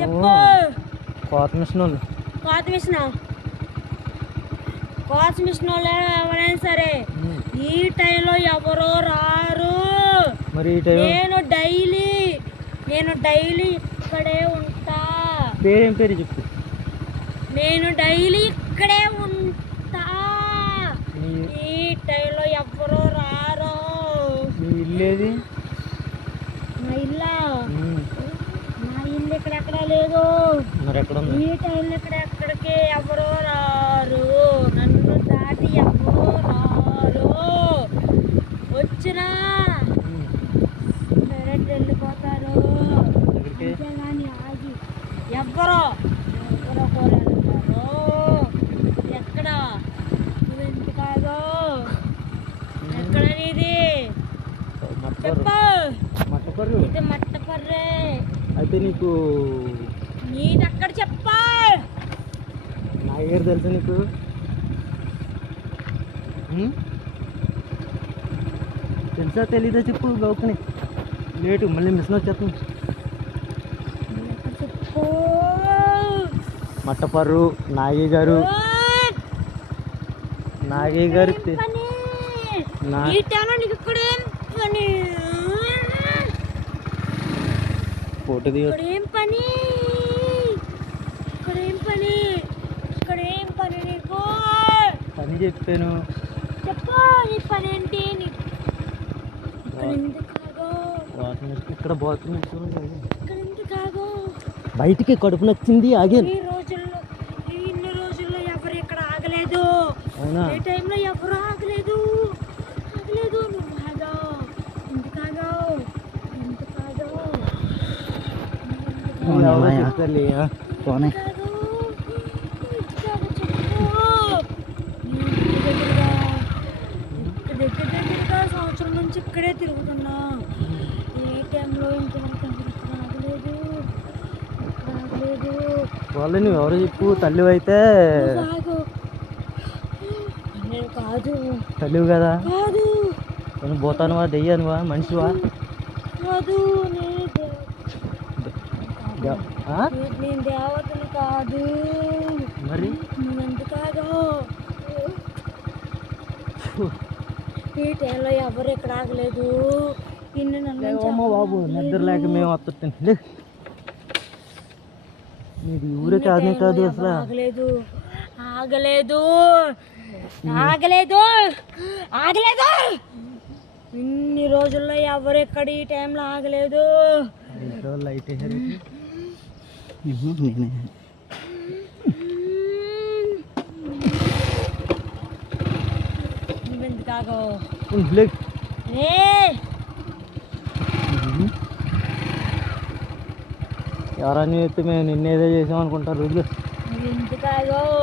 చెప్పు. కోత మిషన్ వాళ్ళు. కోత మిషన్ వాళ్ళు ఎవరైనా సరే ఈ టైంలో ఎవరో రారు. మరి ఈ టైం నేను డైలీ ఇక్కడే ఉంటా. పేరేం పేరు చెప్పు. నేను డైలీ ఇక్కడే ఉంటా. ఈ టైంలో ఎవరో రారు. నీ ఇల్లేది? నా ఇల్లు ఇక్కడెక్కడ లేదు. మరి ఎక్కడ ఉంది? ఈ టైంలో ఎక్కడికి ఎవరో రారు. నన్ను దాటి ఎవరో రారు. వచ్చినా డైరెక్ట్ వెళ్ళిపోతారు. అంతేగాని ఆగి ఎవరో కోరేస్తారు. ఎక్కడ నువ్వెంత కాదు. ఎక్కడ నీది చెప్పు. మట్టపర్రు. ఇది మట్టపర్రే. అయితే నీకు నీది ఎక్కడ చెప్పా. నా దగ్గర తెలుసా నీకు? తెలుసా తెలీదా చెప్పు. గౌకని లేటు మళ్ళీ మిషన్ వచ్చేస్తుంది. చెప్పు. మట్టపర్రు నాగయ్య గారు. నాగయ్య గారు ఫోటో దిగ. ఇక్కడేం పని నీకు? పని చెప్పాను. చెప్పు నీ పని ఏంటి? ఇక్కడ బాత్రూమ్ కాదు. బయటికి కడుపు నచ్చింది ఆగాను. ఇన్ని రోజుల్లో ఎవరు ఇక్కడ ఆగలేదు. అవునా? ఏ టైంలో ఎవరు ఆగలేదు. నువ్వు ఆగావు. ఎందుకు ఆగావు? పోనీ దగ్గరగా సంవత్సరం నుంచి ఇక్కడే తిరుగుతున్నా. ఏ టైంలో ఇంతవరకు ఆగలేదు. వాళ్ళు నువ్వు ఎవరో చెప్పు. తల్లివి అయితే నేను కాదు. తల్లివి కదా? కాదు. నేను పోతానువా? దెయ్యానువా? మనిషివా? కాదు. నేను దేవతను కాదు. మరి నువ్వెంత కాదు. ఈ టైంలో ఎవరు ఇక్కడ ఆగలేదు. బాబు నిద్ర లేక మేము వస్తుంటే నీది ఊరే కాదనే కాదు అసలు. ఆగలేదు. ఇన్ని రోజుల్లో ఎవరు ఎక్కడ ఈ టైంలో ఆగలేదు. లైట్ నేనే నువ్వెందుకు ఆగవు? ఎవరని చెప్తే మేము నిన్నేదో చేసాం అనుకుంటారు. నువ్వెందుకు ఆగవు?